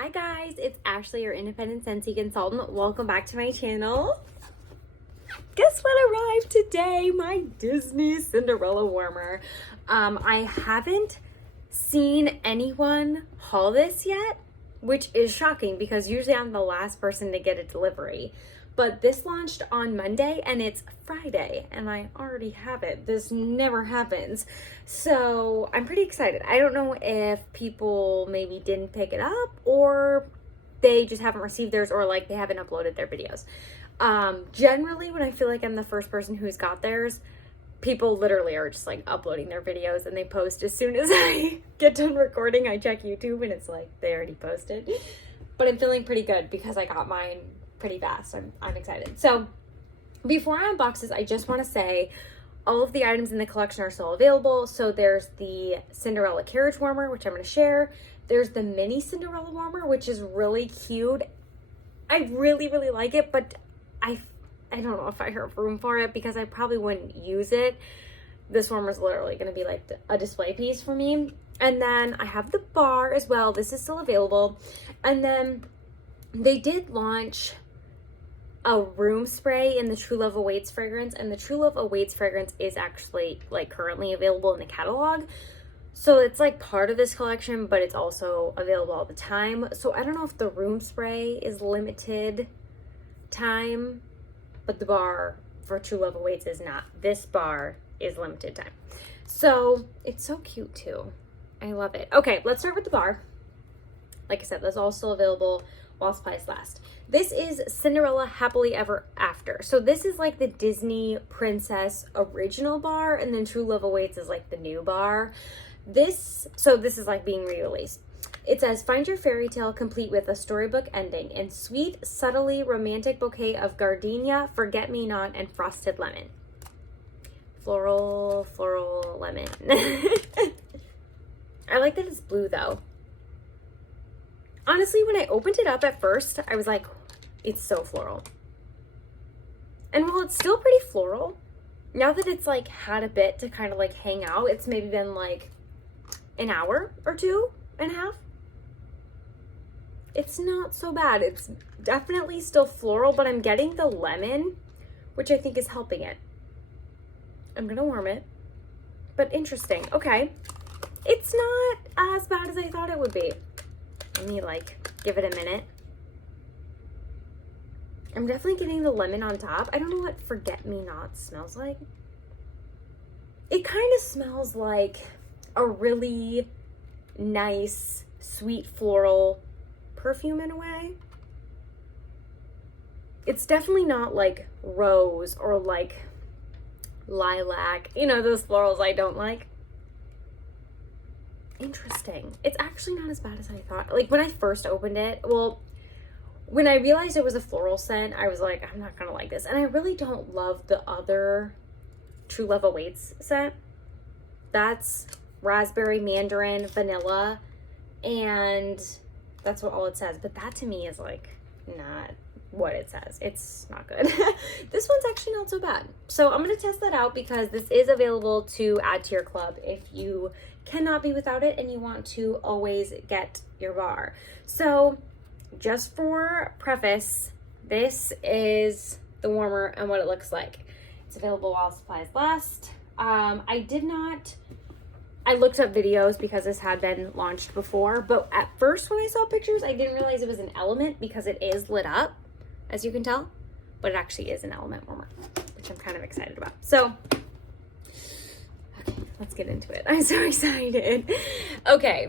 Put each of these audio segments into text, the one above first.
Hi guys, it's Ashley, your independent Scentsy consultant. Welcome back to my channel. Guess what arrived today? My Disney Cinderella warmer. I haven't seen anyone haul this yet, which is shocking because usually I'm the last person to get a delivery. But this launched on Monday and it's Friday and I already have it. This never happens. So I'm pretty excited. I don't know if people maybe didn't pick it up or they just haven't received theirs or like they haven't uploaded their videos. Generally when I feel like I'm the first person who's got theirs, people literally are just like uploading their videos and they post as soon as I get done recording. I check YouTube and it's like they already posted. But I'm feeling pretty good because I got mine pretty fast. I'm excited. So before I unbox this, I just want to say all of the items in the collection are still available. So there's the Cinderella Carriage warmer, which I'm going to share. There's the mini Cinderella warmer, which is really cute. I really like it, but I don't know if I have room for it because I probably wouldn't use it. This warmer is literally going to be like a display piece for me. And then I have the bar as well. This is still available. And then they did launch a room spray in the True Love Awaits fragrance, and the True Love Awaits fragrance is actually like currently available in the catalog. So it's like part of this collection, but it's also available all the time. So I don't know if the room spray is limited time, but the bar for True Love Awaits is not. This bar is limited time. So it's so cute too. I love it. Okay, let's start with the bar. Like I said, that's all still available while supplies last. This is Cinderella Happily Ever After. So this is like the Disney Princess original bar, and then True Love Awaits is like the new bar. This is like being re-released. It says, find your fairy tale complete with a storybook ending in sweet, subtly romantic bouquet of gardenia, forget-me-not, and frosted lemon. Floral lemon. I like that it's blue though. Honestly, when I opened it up at first, I was like, it's so floral. And while it's still pretty floral, now that it's like had a bit to kind of like hang out, it's maybe been like an hour or 2.5. It's not so bad. It's definitely still floral, but I'm getting the lemon, which I think is helping it. I'm gonna warm it, but interesting. Okay, it's not as bad as I thought it would be. Let me like give it a minute. I'm definitely getting the lemon on top. I don't know what forget-me-not smells like. It kind of smells like a really nice, sweet floral perfume in a way. It's definitely not like rose or like lilac, you know, those florals I don't like. Interesting. It's actually not as bad as I thought. Like when I first opened it, well, when I realized it was a floral scent, I was like, I'm not gonna like this. And I really don't love the other True Love Awaits scent. That's raspberry, mandarin, vanilla, and that's what all it says. But that to me is like not what it says. It's not good. This one's actually not so bad. So I'm gonna test that out because this is available to add to your club if you cannot be without it and you want to always get your bar. So just for preface, this is the warmer and what it looks like. It's available while supplies last. I looked up videos because this had been launched before, but at first when I saw pictures, I didn't realize it was an element because it is lit up, as you can tell, but it actually is an element warmer, which I'm kind of excited about. So, okay, let's get into it. I'm so excited. Okay.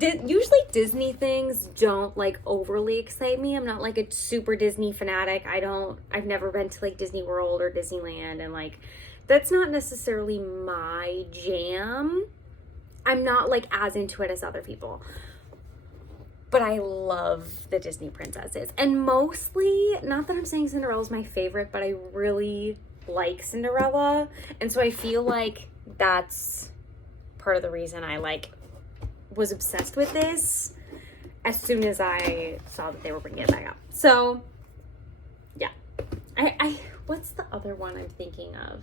Usually Disney things don't like overly excite me. I'm not like a super Disney fanatic. I've never been to like Disney World or Disneyland, and like that's not necessarily my jam. I'm not like as into it as other people. But I love the Disney princesses. And mostly, not that I'm saying Cinderella's my favorite, but I really like Cinderella. And so I feel like that's part of the reason I like was obsessed with this as soon as I saw that they were bringing it back out. So yeah, I what's the other one I'm thinking of?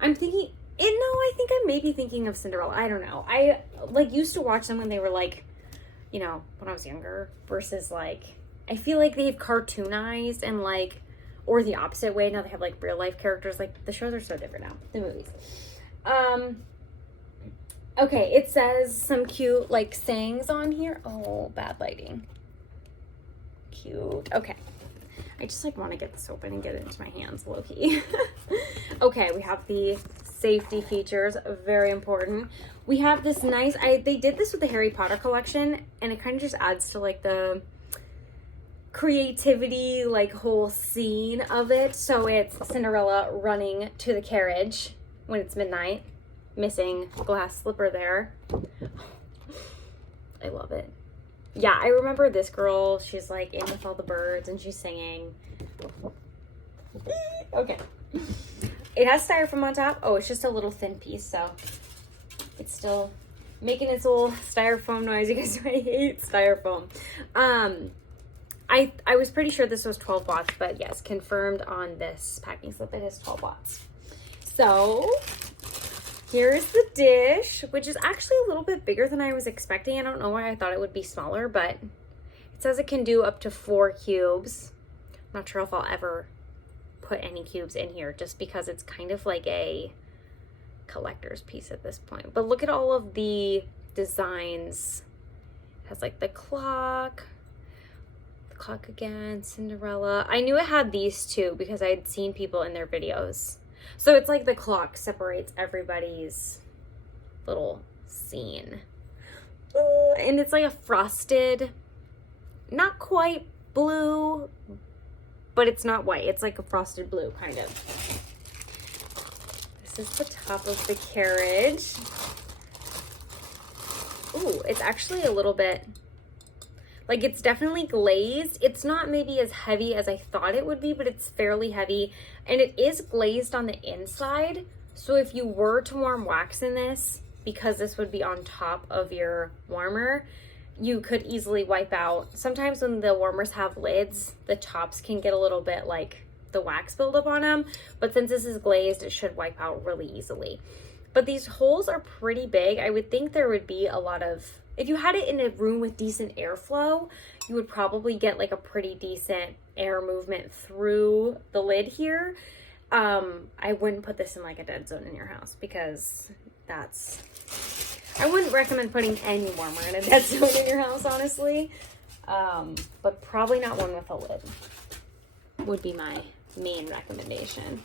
I think I may be thinking of Cinderella. I don't know. I like used to watch them when they were like you know, when I was younger versus like, I feel like they've cartoonized and like, or the opposite way. Now they have like real life characters. Like the shows are so different now, the movies. Okay, it says some cute like sayings on here. Oh, bad lighting. Cute. Okay. I just like want to get this open and get it into my hands, low-key. Okay, we have the safety features, very important. We have this nice, they did this with the Harry Potter collection, and it kind of just adds to like the creativity, like whole scene of it. So it's Cinderella running to the carriage when it's midnight, missing glass slipper there. I love it. Yeah, I remember this girl. She's like in with all the birds and she's singing. Okay. It has styrofoam on top. Oh, it's just a little thin piece, so it's still making its little styrofoam noise. You guys know I hate styrofoam. I was pretty sure this was 12 watts, but yes, confirmed on this packing slip, it is 12 watts. So here's the dish, which is actually a little bit bigger than I was expecting. I don't know why I thought it would be smaller, but it says it can do up to 4 cubes. I'm not sure if I'll ever put any cubes in here just because it's kind of like a collector's piece at this point. But look at all of the designs. It has like the clock again, Cinderella. I knew it had these two because I had seen people in their videos. So it's like the clock separates everybody's little scene. And it's like a frosted, not quite blue, but it's not white. It's like a frosted blue, kind of. This is the top of the carriage. Ooh, it's actually a little bit, like it's definitely glazed. It's not maybe as heavy as I thought it would be, but it's fairly heavy. And it is glazed on the inside. So if you were to warm wax in this, because this would be on top of your warmer, you could easily wipe out. Sometimes when the warmers have lids, the tops can get a little bit like the wax buildup on them. But since this is glazed, it should wipe out really easily. But these holes are pretty big. I would think there would be a lot of, if you had it in a room with decent airflow, you would probably get like a pretty decent air movement through the lid here. I wouldn't put this in like a dead zone in your house because that's, I wouldn't recommend putting any warmer in a dead zone in your house, honestly. But probably not one with a lid would be my main recommendation.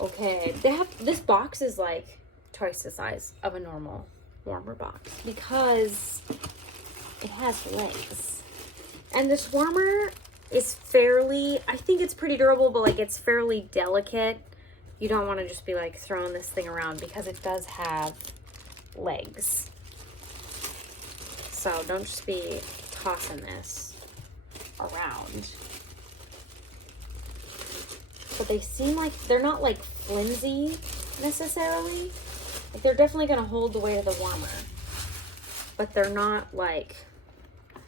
Okay, they have, this box is like twice the size of a normal warmer box because it has legs. And this warmer is fairly, I think it's pretty durable, but like it's fairly delicate. You don't want to just be like throwing this thing around because it does have legs. So don't just be tossing this around. But they seem like they're not like flimsy necessarily. Like they're definitely going to hold the weight of the warmer. But they're not like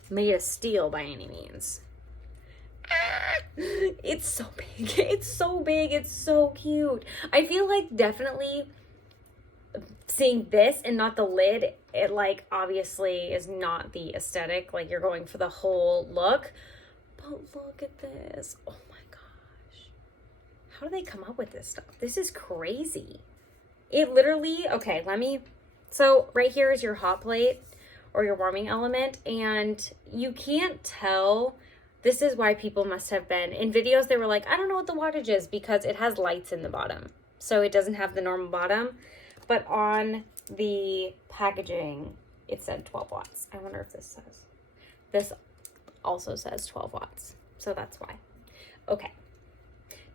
made of steel by any means. It's so big. It's so big. It's so cute. I feel like definitely seeing this and not the lid, it like obviously is not the aesthetic. Like you're going for the whole look. But look at this. Oh my gosh. How do they come up with this stuff? This is crazy. It literally, okay, so right here is your hot plate or your warming element, and you can't tell. This is why people must have been, in videos they were like, I don't know what the wattage is because it has lights in the bottom. So it doesn't have the normal bottom, but on the packaging, it said 12 watts. I wonder if this says, this also says 12 watts. So that's why. Okay.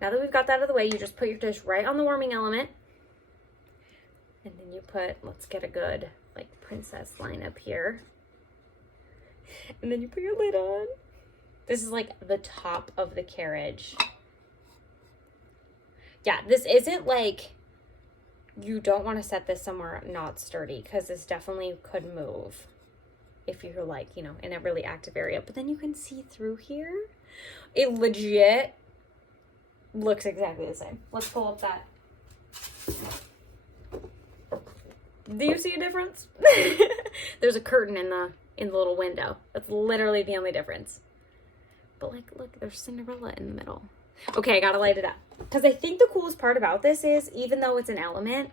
Now that we've got that out of the way, you just put your dish right on the warming element. And then you put, let's get a good like princess line up here. And then you put your lid on. This is like the top of the carriage. Yeah, this isn't like, you don't want to set this somewhere not sturdy because this definitely could move if you're like, you know, in a really active area. But then you can see through here. It legit looks exactly the same. Let's pull up that. Do you see a difference? There's a curtain in the little window. That's literally the only difference. But like, look, there's Cinderella in the middle. Okay, I gotta light it up. Because I think the coolest part about this is, even though it's an element,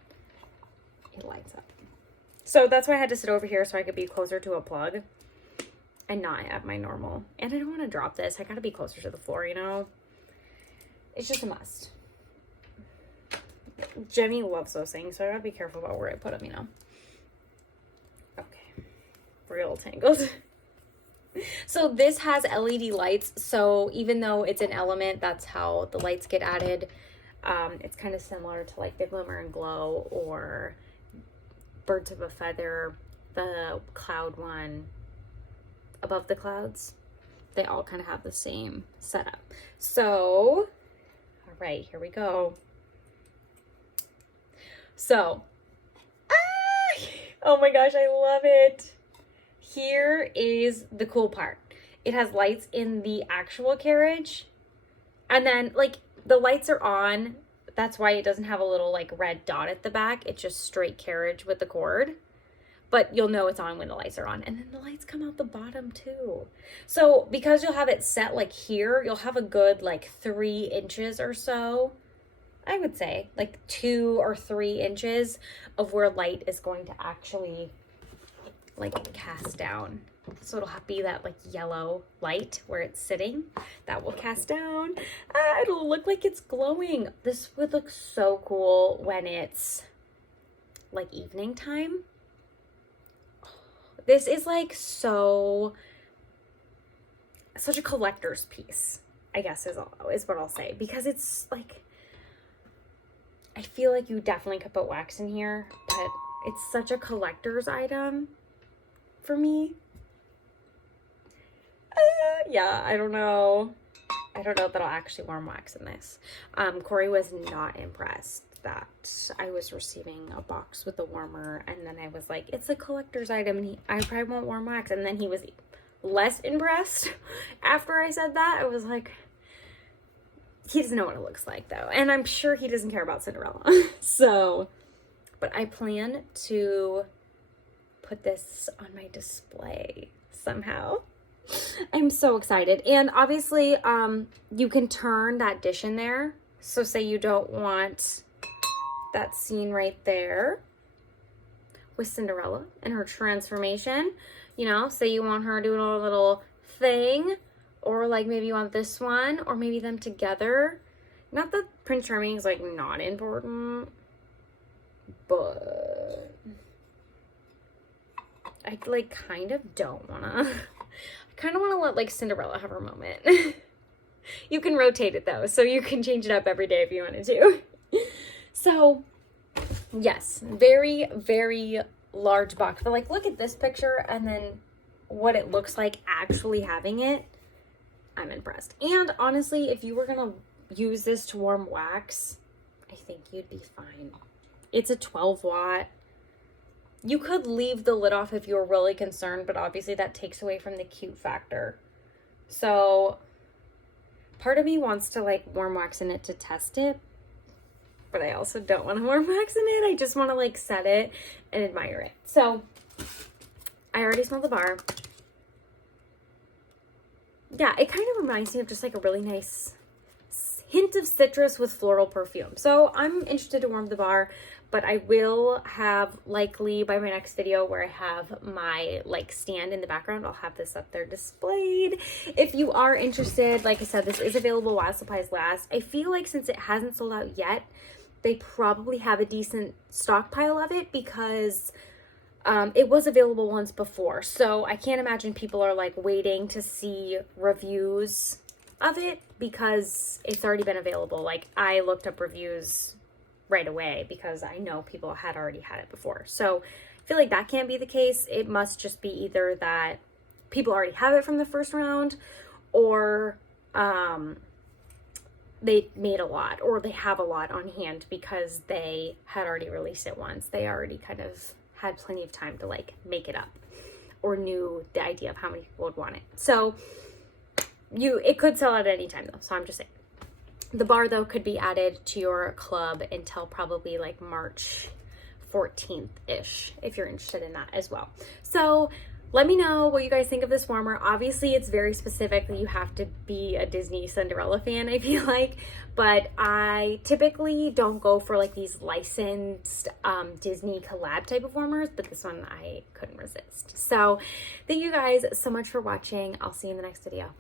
it lights up. So that's why I had to sit over here so I could be closer to a plug and not at my normal. And I don't want to drop this. I gotta be closer to the floor, you know? It's just a must. Jenny loves those things, so I gotta be careful about where I put them, you know? Okay. Real tangled. So this has LED lights, so even though it's an element, that's how the lights get added. It's kind of similar to like the Glimmer and Glow or Birds of a Feather, the cloud one, Above the Clouds. They all kind of have the same setup. So, all right, here we go. So, oh my gosh, I love it. Here is the cool part. It has lights in the actual carriage. And then, like, the lights are on. That's why it doesn't have a little, like, red dot at the back. It's just straight carriage with the cord. But you'll know it's on when the lights are on. And then the lights come out the bottom, too. So, because you'll have it set, like, here, you'll have a good, like, 3 inches or so. I would say, like, 2 or 3 inches of where light is going to actually, like, cast down. So it'll be that like yellow light where it's sitting that will cast down. It'll look like it's glowing. This would look so cool when it's like evening time. This is like such a collector's piece, I guess is what I'll say, because it's like, I feel like you definitely could put wax in here, but it's such a collector's item for me. Yeah, I don't know that I'll actually warm wax in this. Corey was not impressed that I was receiving a box with a warmer, and then I was like, it's a collector's item, and I probably won't warm wax, and then he was less impressed after I said that. I was like, he doesn't know what it looks like, though, and I'm sure he doesn't care about Cinderella. So, but I plan to put this on my display somehow. I'm so excited. And obviously, you can turn that dish in there. So say you don't want that scene right there with Cinderella and her transformation. You know, say you want her doing a little thing, or like maybe you want this one, or maybe them together. Not that Prince Charming is like not important, but I like kind of don't wanna. I kind of want to let like Cinderella have her moment. You can rotate it though, so you can change it up every day if you wanted to. So yes, very, very large box. But like, look at this picture and then what it looks like actually having it. I'm impressed. And honestly, if you were gonna use this to warm wax, I think you'd be fine. It's a 12 watt. You could leave the lid off if you were really concerned, but obviously that takes away from the cute factor. So part of me wants to like warm wax in it to test it, but I also don't want to warm wax in it. I just want to like set it and admire it. So I already smelled the bar. Yeah, it kind of reminds me of just like a really nice hint of citrus with floral perfume. So I'm interested to warm the bar, but I will have likely by my next video where I have my like stand in the background, I'll have this up there displayed. If you are interested, like I said, this is available while supplies last. I feel like since it hasn't sold out yet, they probably have a decent stockpile of it because it was available once before. So I can't imagine people are like waiting to see reviews of it because it's already been available. Like I looked up reviews right away because I know people had already had it before. So I feel like that can't be the case. It must just be either that people already have it from the first round, or they made a lot, or they have a lot on hand because they had already released it once. They already kind of had plenty of time to like make it up, or knew the idea of how many people would want it. So it could sell out at any time though. So I'm just saying. The bar, though, could be added to your club until probably like March 14th-ish, if you're interested in that as well. So Let me know what you guys think of this warmer. Obviously, it's very specific that you have to be a Disney Cinderella fan, I feel like. But I typically don't go for like these licensed Disney collab type of warmers, but this one I couldn't resist. So thank you guys so much for watching. I'll see you in the next video.